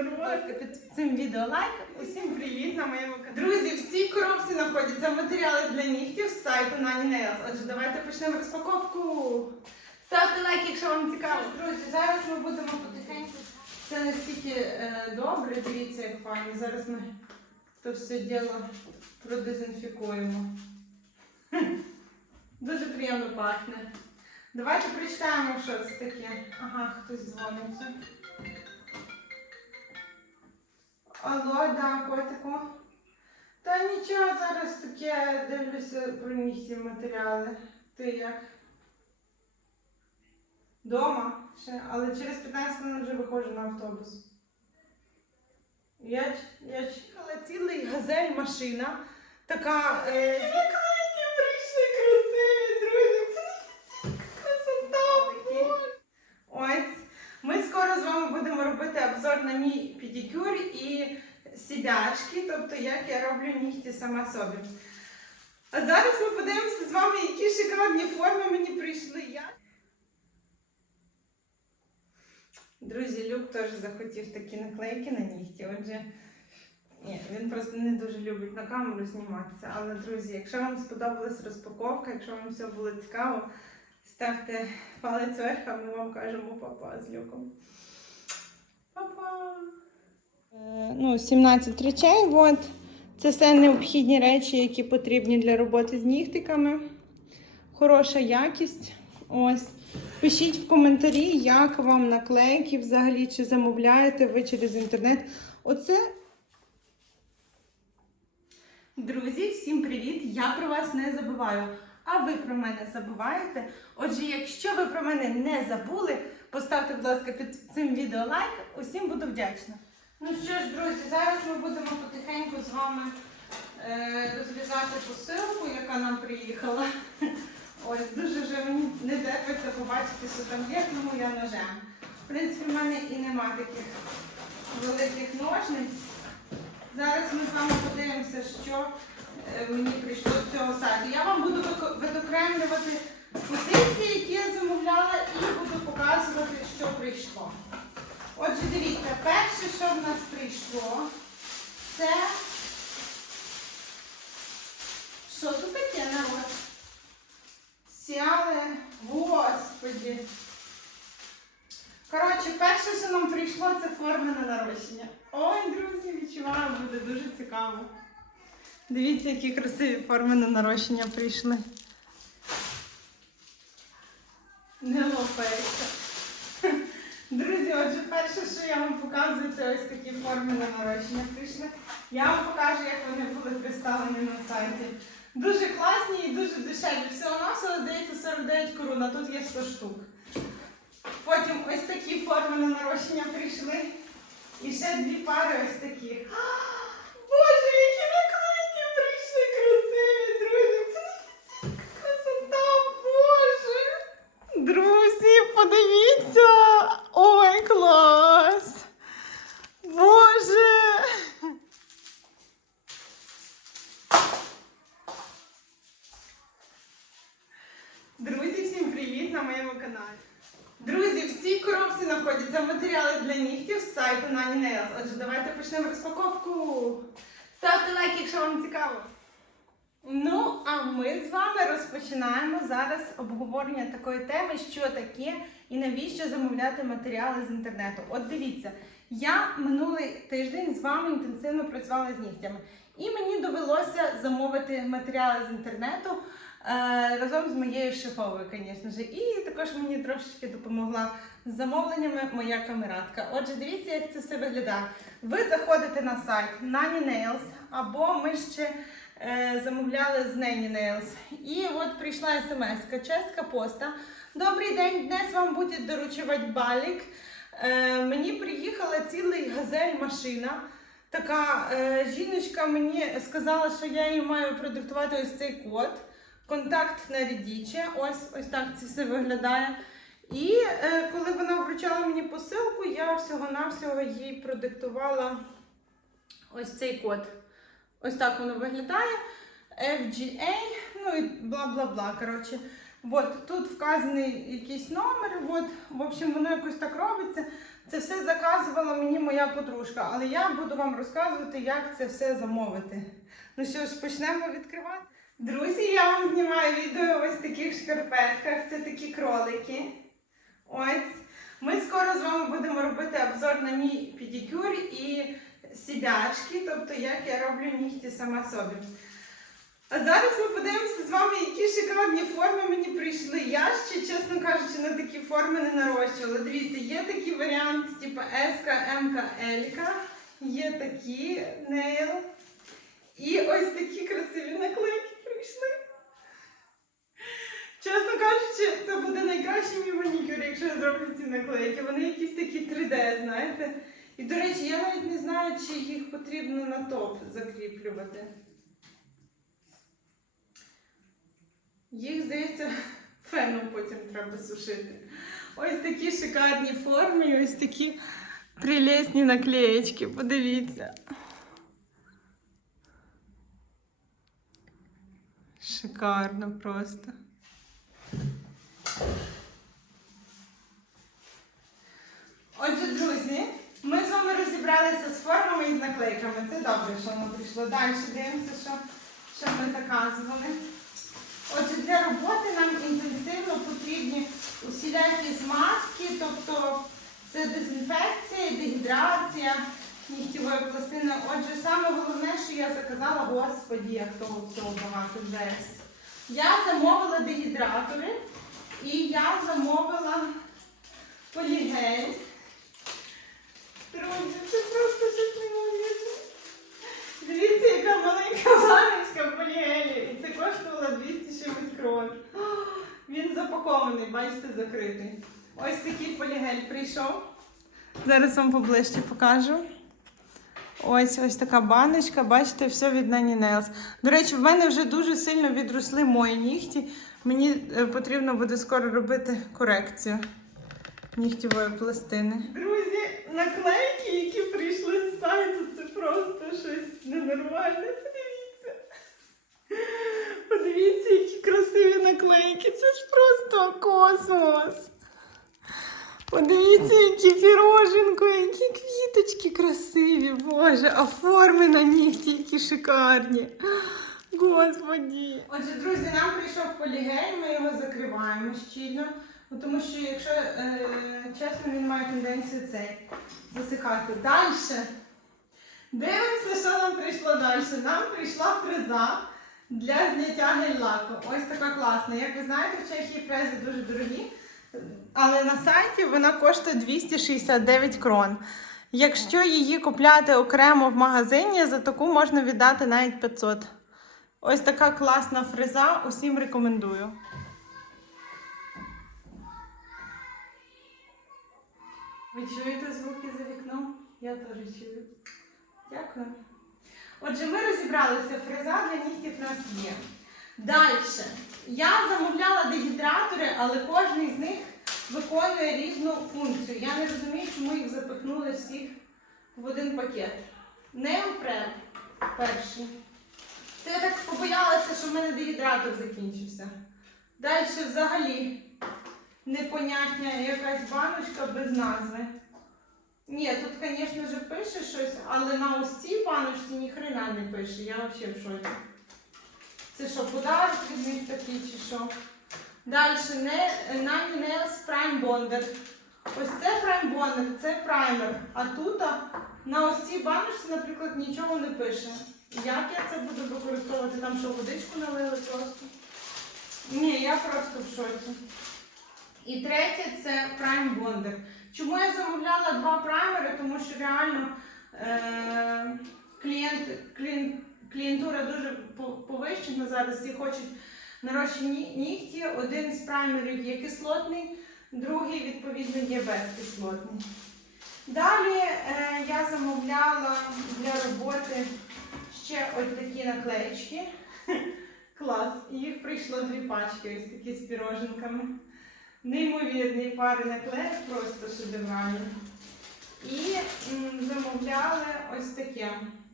ласка, під цим відео лайк. Усім привіт на моєму каналі. Друзі, в цій коробці знаходяться матеріали для нігтів з сайту Nani Nails. Отже, давайте почнемо розпаковку. Ставте лайк, якщо вам цікаво. Друзі, зараз ми будемо потихеньку. Це настільки е, добре, дивіться, як файно. Зараз ми то все діло продезінфікуємо. Дуже приємно пахне. Давайте прочитаємо, що це таке. Ага, хтось дзвониться. Алло, да, котику. Та нічого, зараз таке дивлюся про місці матеріали. Ти як? Дома ще, але через 15 хвилин вже виходжу на автобус. Я, я чекала цілий газель машина. Така. Е, які прийшли красиві, друзі. Подивіться, красота. Боже. Ось. Ми скоро з вами будемо робити обзор на мій педикюр і сідячки, тобто як я роблю нігті сама собі. А зараз ми подивимося з вами, які шикарні форми мені прийшли. Я... Друзі, Люк теж захотів такі наклейки на нігті. Отже, ні, він просто не дуже любить на камеру зніматися. Але, друзі, якщо вам сподобалась розпаковка, якщо вам все було цікаво, ставте палець вверх, а ми вам кажемо папа з люком. Папа! Ну, 17 речей. От. Це все необхідні речі, які потрібні для роботи з нігтиками. Хороша якість. Ось. Пишіть в коментарі, як вам наклейки взагалі, чи замовляєте ви через інтернет. Оце. Друзі, всім привіт! Я про вас не забуваю. А ви про мене забуваєте? Отже, якщо ви про мене не забули, поставте, будь ласка, під цим відео лайк. Усім буду вдячна. Ну що ж, друзі, зараз ми будемо потихеньку з вами е, розрізати посилку, яка нам приїхала. Ось дуже вже мені не терпиться побачити, що там є, тому я ножем. В принципі, в мене і нема таких великих ножниць. Зараз ми з вами подивимося, що е, мені прийшло з цього сайту. Я вам буду відокремлювати позиції, які я замовляла, і буду показувати, що прийшло. Отже, дивіться, перше, що в нас прийшло, це. Що тут таке народ? Сяли, господі. Коротше, перше, що нам прийшло, це форми на нарощення. Ой, друзі, відчуваю, буде дуже цікаво. Дивіться, які красиві форми на нарощення прийшли. Не лопається. Друзі, отже, перше, що я вам показую, це ось такі форми на нарощення прийшли. Я вам покажу, як вони були представлені на сайті. Дуже класні і дуже дешеві. Всього навсього здається 49 корун, а тут є 100 штук. Потім ось такі форми на нарощення прийшли. І ще дві пари ось таких. А, Боже, які наклейки прийшли красиві, друзі! Подивіться, яка красота, Боже! Друзі, подивіться! Ой, клас! Боже! Друзі, всім привіт на моєму каналі. Друзі, в цій коробці знаходяться матеріали для нігтів з сайту Nani Nails. Отже, давайте почнемо розпаковку. Ставте лайк, якщо вам цікаво. Ну, а ми з вами розпочинаємо зараз обговорення такої теми, що таке і навіщо замовляти матеріали з інтернету. От дивіться, я минулий тиждень з вами інтенсивно працювала з нігтями, і мені довелося замовити матеріали з інтернету разом з моєю шефовою, звісно ж. І також мені трошечки допомогла з замовленнями моя камератка. Отже, дивіться, як це все виглядає. Ви заходите на сайт Nani Nails, або ми ще е, замовляли з Nani Nails. І от прийшла смс Чеська пошта. Добрий день, днес вам буде доручувати балік. Е, мені приїхала цілий газель машина. Така е, жіночка мені сказала, що я їй маю продиктувати ось цей код. Контакт на рідіче. Ось ось так це все виглядає. І е, коли вона вручала мені посилку, я всього-навсього їй продиктувала ось цей код. Ось так воно виглядає. FGA, ну і бла-бла-бла. Коротше. От, тут вказаний якийсь номер. От, в общем, воно якось так робиться. Це все заказувала мені моя подружка, але я буду вам розказувати, як це все замовити. Ну що ж, почнемо відкривати. Друзі, я вам знімаю відео ось таких шкарпетках. Це такі кролики. Ось. Ми скоро з вами будемо робити обзор на мій педикюр і сідячки, тобто як я роблю нігті сама собі. А зараз ми подивимося з вами, які шикарні форми мені прийшли. Я ще, чесно кажучи, на такі форми не нарощувала. Дивіться, є такий варіант, типу S, М, L. Є такі нейл. І ось такі красиві наклейки прийшли. Чесно кажучи, це буде найкращий мій манікюр, якщо я зроблю ці наклейки. Вони якісь такі 3D, знаєте. І, до речі, я навіть не знаю, чи їх потрібно на топ закріплювати. Їх, здається, феном потім треба сушити. Ось такі шикарні форми, ось такі прелесні наклеєчки. Подивіться. Шикарно просто. Отже, друзі, ми з вами розібралися з формами і з наклейками. Це добре, що воно прийшло. Далі дивимося, що, що ми заказували. Отже, для роботи нам інтенсивно потрібні усілякі змазки, тобто це дезінфекція, дегідрація нігтєвої пластини. Отже, саме головне, що я заказала, господі, як того всього багато жесть. Я замовила дегідратори і я замовила полігель. Друзі, це просто щось неймовірне. Дивіться, яка маленька баночка полігелю. І це коштувало 200 чимось крон. Він запакований, бачите, закритий. Ось такий полігель прийшов. Зараз вам поближче покажу. Ось ось така баночка, бачите, все від Nanny Nails. До речі, в мене вже дуже сильно відросли мої нігті. Мені е, потрібно буде скоро робити корекцію нігтєвої пластини. Друзі, наклейки, які прийшли з сайту, це просто щось ненормальне. Подивіться. Подивіться, які красиві наклейки. Це ж просто космос. Подивіться, які піроженко, які квіточки красиві, Боже, а форми на нігті, які шикарні. Господі. Отже, друзі, нам прийшов полігель, ми його закриваємо щільно, тому що, якщо е, чесно, він має тенденцію цей засихати. Далі. Дивимося, що нам прийшло далі. Нам прийшла фреза для зняття гель-лаку. Ось така класна. Як ви знаєте, в Чехії фрези дуже дорогі. Але на сайті вона коштує 269 крон. Якщо її купляти окремо в магазині, за таку можна віддати навіть 500. Ось така класна фреза, усім рекомендую. Ви чуєте звуки за вікном? Я теж чую. Дякую. Отже, ми розібралися, фреза для нігтів в нас є. Далі. Я замовляла дегідратори, але кожен з них виконує різну функцію. Я не розумію, чому їх запихнули всіх в один пакет. Неопрем перший. Це я так побоялася, що в мене дегідратор закінчився. Далі взагалі непонятня якась баночка без назви. Ні, тут, звісно пише щось, але на ось цій баночці ніхрена не пише. Я взагалі в шоці. Це що, подарок від них такий чи що? Далі Nanny Nails Prime Bonder. Ось це Prime Bonder, це праймер. А тут на ось цій баночці, наприклад, нічого не пише. Як я це буду використовувати? Там що, водичку налили просто? Ні, я просто в шоці. І третє це Prime Bonder. Чому я замовляла два праймери? Тому що реально е- клієнт, клієнт, клієнтура дуже повищена зараз. Всі хочуть нарощені нігті. Один з праймерів є кислотний, другий, відповідно, є безкислотний. Далі е, я замовляла для роботи ще ось такі наклеєчки. Клас. Їх прийшло дві пачки, ось такі з піроженками. Неймовірні пари наклеїв, просто шедевральні. І м, замовляли ось таке.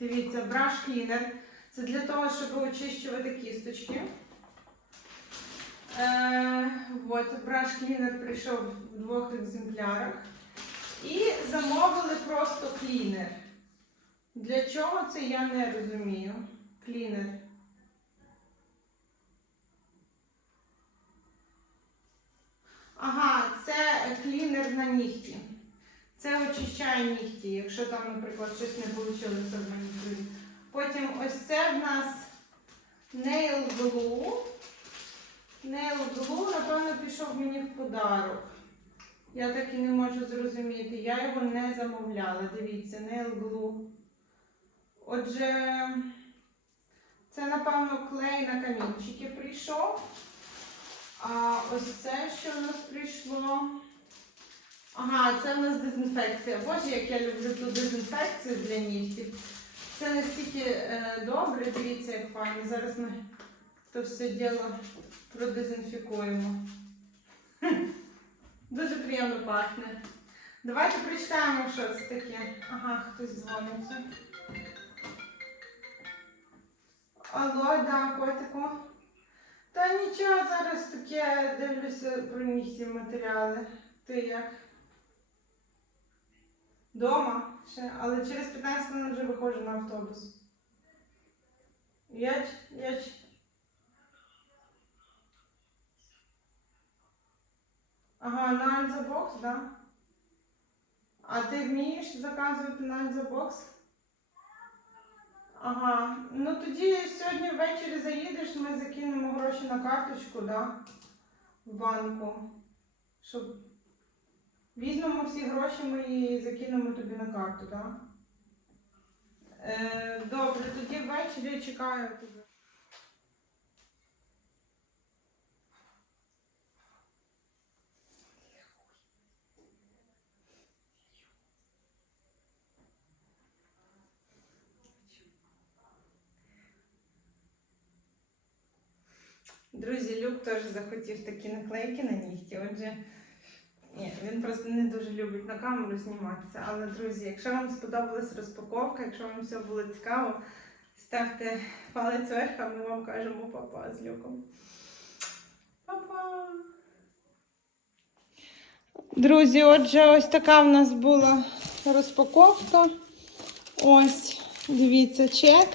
Дивіться, браш клінер. Це для того, щоб очищувати кісточки. Е, от, браш клінер прийшов в двох екземплярах. І замовили просто клінер. Для чого це я не розумію. Клінер. Ага, це клінер на нігті. Це очищає нігті, якщо там, наприклад, щось не вийшло в манікюрі. Потім ось це в нас Nail Glue. Nail Glue, напевно, пішов мені в подарок. Я так і не можу зрозуміти. Я його не замовляла. Дивіться, Nail Glue. Отже, це, напевно, клей на камінчики прийшов. А ось це, що в нас прийшло. Ага, це в нас дезінфекція. Боже, як я люблю ту дезінфекцію для нігтів. Це настільки е, добре, дивіться, як файно. Зараз ми то все діло продезінфікуємо. Дуже приємно пахне. Давайте прочитаємо, що це таке. Ага, хтось дзвониться. Алло, да, котику. Та нічого, зараз таке дивлюся про нігті матеріали. Ти як? Дома ще, але через 15 хвилин вже виходжу на автобус. Я, я, Ага, на Альзабокс, да? А ти вмієш заказувати на Альзабокс? Ага. Ну тоді сьогодні ввечері заїдеш, ми закинемо гроші на карточку, да? В банку. Щоб візьмемо всі гроші ми і закинемо тобі на карту, да? Е, добре, тоді ввечері чекаю тебе. Друзі, Люк теж захотів такі наклейки на нігті. Отже, ні, він просто не дуже любить на камеру зніматися. Але, друзі, якщо вам сподобалась розпаковка, якщо вам все було цікаво, ставте палець вверх, а ми вам кажемо папа з люком. Папа! Друзі, отже, ось така в нас була розпаковка. Ось, дивіться, чек.